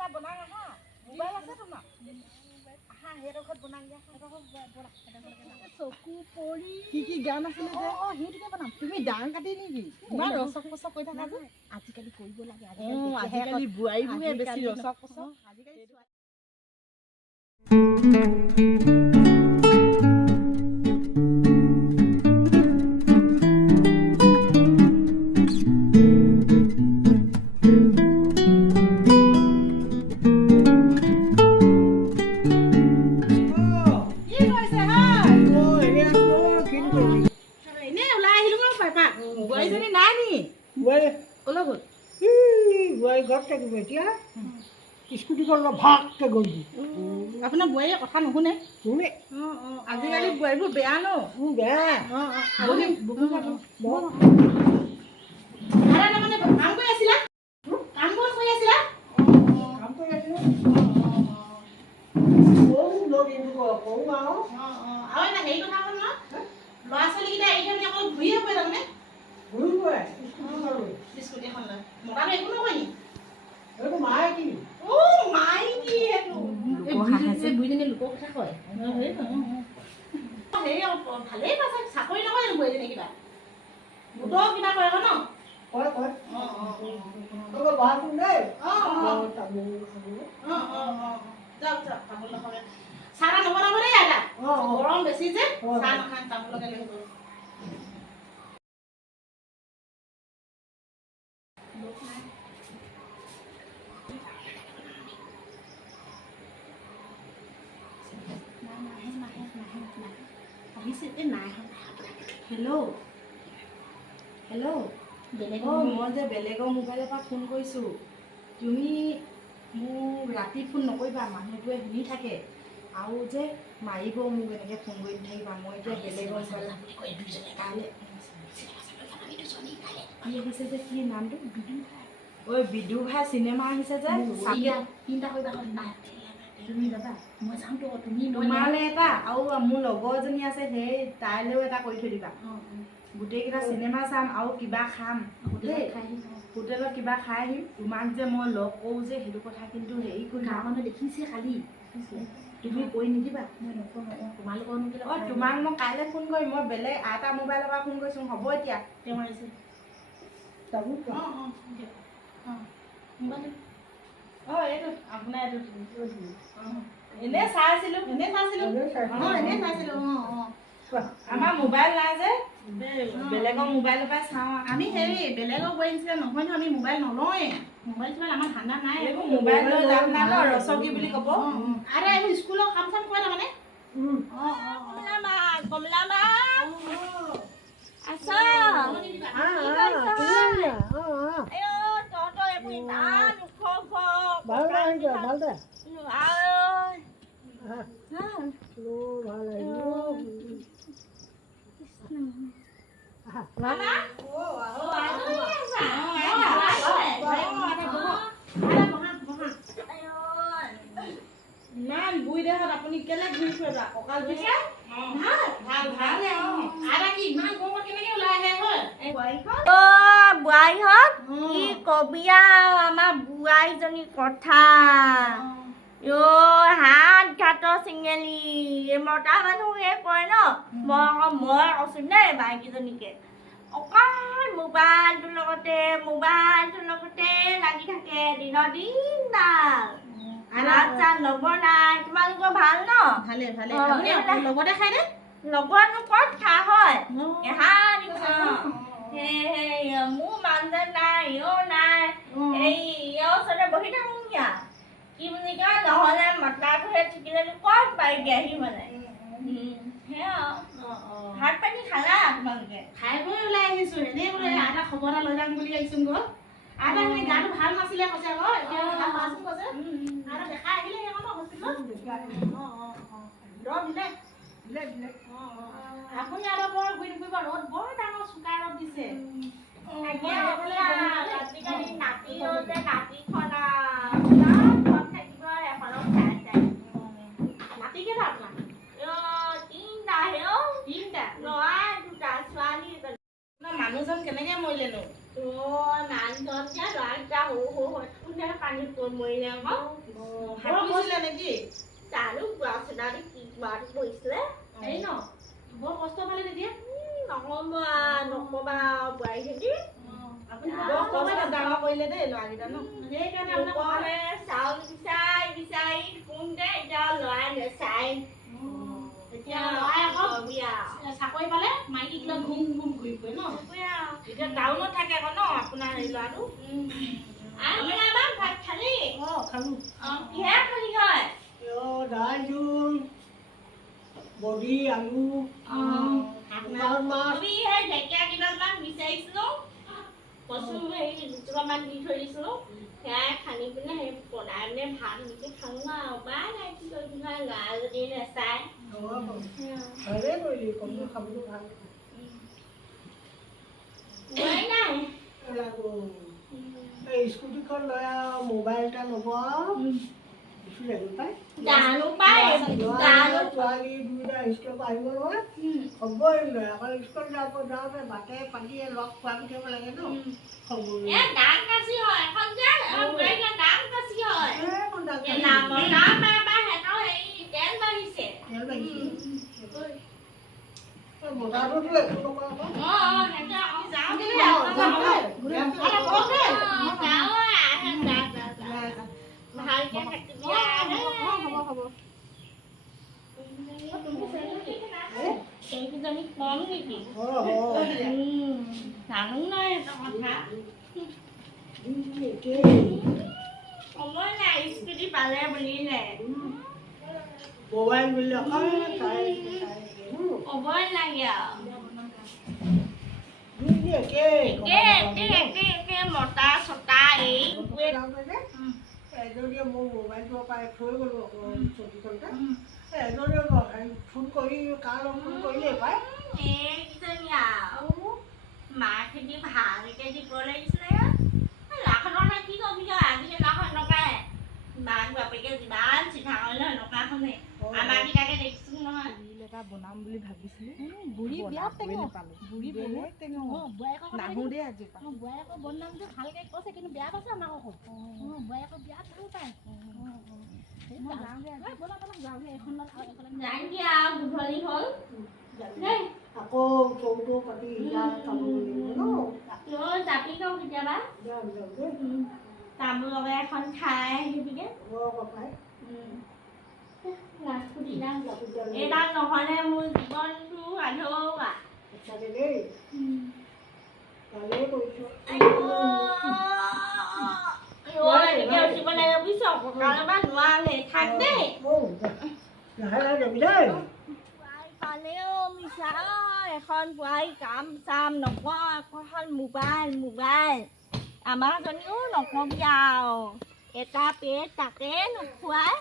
এটা বনাই আহা মোবাইল আছে তোমাৰ আহা হেতৰ ঘৰত বনাই দিয়া হেতৰ ঘৰত বনা চকু পৰি কি গান আছিলে যে হেইটোকে বনাম তুমি ডাং কাটি নেকি ইমান ৰসক পচক কৈ থাকা যে আজিকালি কৰিব লাগে আজিকালি বুঢ়াইবোৰে বেছি ৰসক পচক আজিকালি স্কুটিখনত ভাগকে গ'ল আপোনাৰ বোৱাৰীয়ে কথা নুশুনে শুনে আজিকালি বোৱাৰীবোৰ বেয়া ন বেয়া কাম কৰি আছিলা কাম কৰি আছিলা হেৰি কথা হ'ল ন ল'ৰা ছোৱালীকেইটা এৰি থৈ অকল ঘূৰিয়ে ফুৰে তাৰমানে ঘূৰি ফুৰে স্কুটি এখন লৈ মতাটো একো নকয় নি এইটো মায়ে কি মাই কি এইটো বুঢ়ীজনী লোকৰ কথা কয় হেৰি ভালেই পাইছে চাকৰি নকৰে জানো বুঢ়ীজনী কিবা গোটৰ কিবা কৰে ন কয় বাহাদুৰ দেই যাওক তামোল নাখাবে চাহ নবনাব দেই আদা গৰম বেছি যে চাহ নাখায় তামোলকে লৈ আহিব হেল্ল' মই যে বেলেগৰ মোবাইলৰ পৰা ফোন কৰিছোঁ তুমি মোক ৰাতি ফোন নকৰিবা মানুহবোৰে শুনি থাকে আৰু যে মাৰিব মোক এনেকৈ ফোন কৰি নাথাকিবা মই এতিয়া বেলেগৰ মোবাইল কাইলৈ কি আহিছে যে কি নামটো বিদু ভাই চিনেমা আহিছে যে তিনিটা কৰিবা তুমি যাবা মই যামতো তুমি তোমালৈ এটা আৰু মোৰ লগৰ এজনী আছে সেই তাইলৈও এটা কৰি থৈ দিবা গোটেইকেইটা চিনেমা চাম আৰু কিবা খাম হোটেলত কিবা খাই আহিম তোমাক যে মই লগ কৰোঁ যে সেইটো কথা কিন্তু হেৰি কৰি গাঁৱৰ মানুহে দেখিছে খালি তুমি কৈ নিদিবা মই নকওঁ তোমালোকৰ তোমাক মই কাইলৈ ফোন কৰিম মই বেলেগ এটা মোবাইলৰ পৰা ফোন কৰিছোঁ হ'ব এতিয়া তেওঁ আহিছে এইটো আপোনাৰ এইটো এনেই চাইছিলোঁ আমাৰ মোবাইল নাই যে বেলেগৰ মোবাইলৰ পৰা চাওঁ আমি হেৰি বেলেগৰ বোৱাৰী নিচিনা নহয় ন আমি মোবাইল নলওঁৱে মোবাইল চোবাইল আমাৰ ঠাণ্ডা নাই এইবোৰ মোবাইল লৈ লাভ নাই ন ৰচকী বুলি ক'ব আৰু এইবোৰ স্কুলৰ কাম চাম কৰে তাৰমানে কমলা আছা ইমান বুঢ়ী দেহত আপুনি কেলে ঘূৰি ফুৰিবা কঁকাল বিষে বোৱাৰীহঁত কি কবি আৰু আমাৰ বোৱাৰীজনী কথা হাত ঘাটৰ চিঙেলি মতা মানুহে কয় ন মই কৈছো দেই বাইকীজনীকে অকল মোবাইলটোৰ লগতে লাগি থাকে দিনৰ দিনডাল চাহ নবনাই তোমালোকৰ ভাল ন ভালে লগতে খাই দে লগতনো ক'ত খা হয় মোৰ মানুহজন নাই নাই এই ওচৰতে বহি থাকো কি বুলি কয় নহ'লে মতলাটোহে থাকিলেনো ক'ত পাইগে আহি মানে সেয়া ভাত পানী খালা তোমালোকে খাই বৈ ওলাই আহিছো এনেই বোলে আইতা খবৰ এটা লৈ যাম বুলি আহিছো গৈ আইতা সেই গাটো ভাল নাছিলে কৈছে আকৌ এতিয়া ভাল পাইছো কৈছে আইতা দেখাই আহিলে সেইখন হস্পিটেলত দৰৱ দিলে আপুনি আৰু বৰ ঘূৰি নুফুৰিব ৰ'দ বৰ ডাঙৰ চোকা ৰ'দ দিছে আজিকালি নাতি হৈছে নাতিখনা নাতি কেইটা আপোনাৰ তিনিটা মানুহজন কেনেকে মৰিলেনো মানুহজন যে ল'ৰা সৰু কোনে পানী পৰি মৰিলে আকৌ সাঁতুৰিছিলে নেকি জানো বুঢ়া চোদাটো কি বাট পৰিছিলে হেৰি ন বৰ কষ্ট পালে তেতিয়া নক'বা নক'বা বোৱাৰীজনী আপুনি বৰ কষ্ট ডাঙৰ কৰিলে দেই ল'ৰাকেইটা ন সেইকাৰণে আপোনাক লোকৰে চাউল বিচাৰি বিচাৰি কোনতে এতিয়া ল'ৰাই নেচাই এতিয়া ল'ৰাই আকৌ বিয়া চাকৰি পালে মাইকীক লৈ ঘুম ঘুম ঘূৰি ফুৰে ন এতিয়া টাউনত থাকে আকৌ ন আপোনাৰ হেৰি ল'ৰাটো আমি আমাৰ ভাত খালি খালোঁ কিহে খালি হয় দাইল জোল বডি আলু শুকান মাছ আমি সেই ঢেকীয়া কেইডালমান বিচাৰিছিলো কচু হেৰি দুটুকামান দি থৈ দিছিলো সেয়াই খানি পিনে সেই বনাই পিনে ভাত এনেকৈ খাওঁ আৰু উপায় নাই কি কৰিম নহয় ল'ৰা যদি নেচাই ভালেই কৰিলি কমটো খাবলৈ ভাল উপায় নাই এই স্কুটিখন লৈ আৰু মোবাইল এটা ল'ব আৰু বেছি লাগিব পাই জানো পাই জানো ছোৱালী দুইটা স্কুলৰ পৰা আহিব নহয় খবৰে লয় আকৌ স্কুল যাওঁতে বাটে পাতিয়ে লগ খোৱা পঠিয়াব লাগে ন খবৰ এ ডাং কাচি হয় এখন যে বোৱাৰীৰ ডাং কাচি হয় তেল নামৰ নাম এবাৰ সিহঁতৰ হেৰি তেল বাঢ়িছে মতাটোতো একো নকৰে আকৌ সিহঁতে আকৌ যাওঁ বুলি যাওঁ ভালকে থাকিবি সেইকেইজনী কম নেকি জানো নাই এটা কথা সময় নাই স্কুটি পালে বুলিলে মোবাইল বুলি অকণমান ক'বই লাগে আৰু একে মতা চতা এই এজনীয়ে মোৰ মোবাইলটো পাই থৈ গ'লোঁ চকীখনতে এজনীয়ে ফোন কৰি কাৰোলৈ ফোন কৰিলে পাই এইকেইজনী আৰু মাক খেতি ভালকে দিব লাগিছিলে লাখনৰ কি কবি আজিকালি লাখ নকাই মাক বাপেকে যিমান চিধা কৰিলে নকাখনে আমাৰ কেইটাকে দেখিছো নহয় এটা বনাম বুলি ভাবিছিলো বুঢ়ী বিয়াত টেঙৰ পালো বুঢ়ী বেলেগ টেঙৰ নাহো দেই আজি বোৱাৰীয়েকৰ বদনামটো ভালকে কৈছে কিন্তু বেয়া কৈছে আমাক আকৌ বোৱাৰীয়েকৰ বিয়াত ভাল পায় যাই দিয়া গধূলি হ'ল দেই আকৌ চৌটো পাতি খাব লাগিব যাবি ন কেতিয়াবা তামোল লগাই এখন খাই আহিবিগে এইডাল নহ'লে মোৰ জীৱনটো আধৰুৱা উঠিব লাগে বুজিছ কঁকালৰ পৰা নোৱাৰে থাক দেই পালেও মিছা এখন বোৱাৰী কাম চাম নকওঁ এখন মোবাইল আমাৰ জনীও নকবি আৰু এটা পেট তাকে নোখোৱাই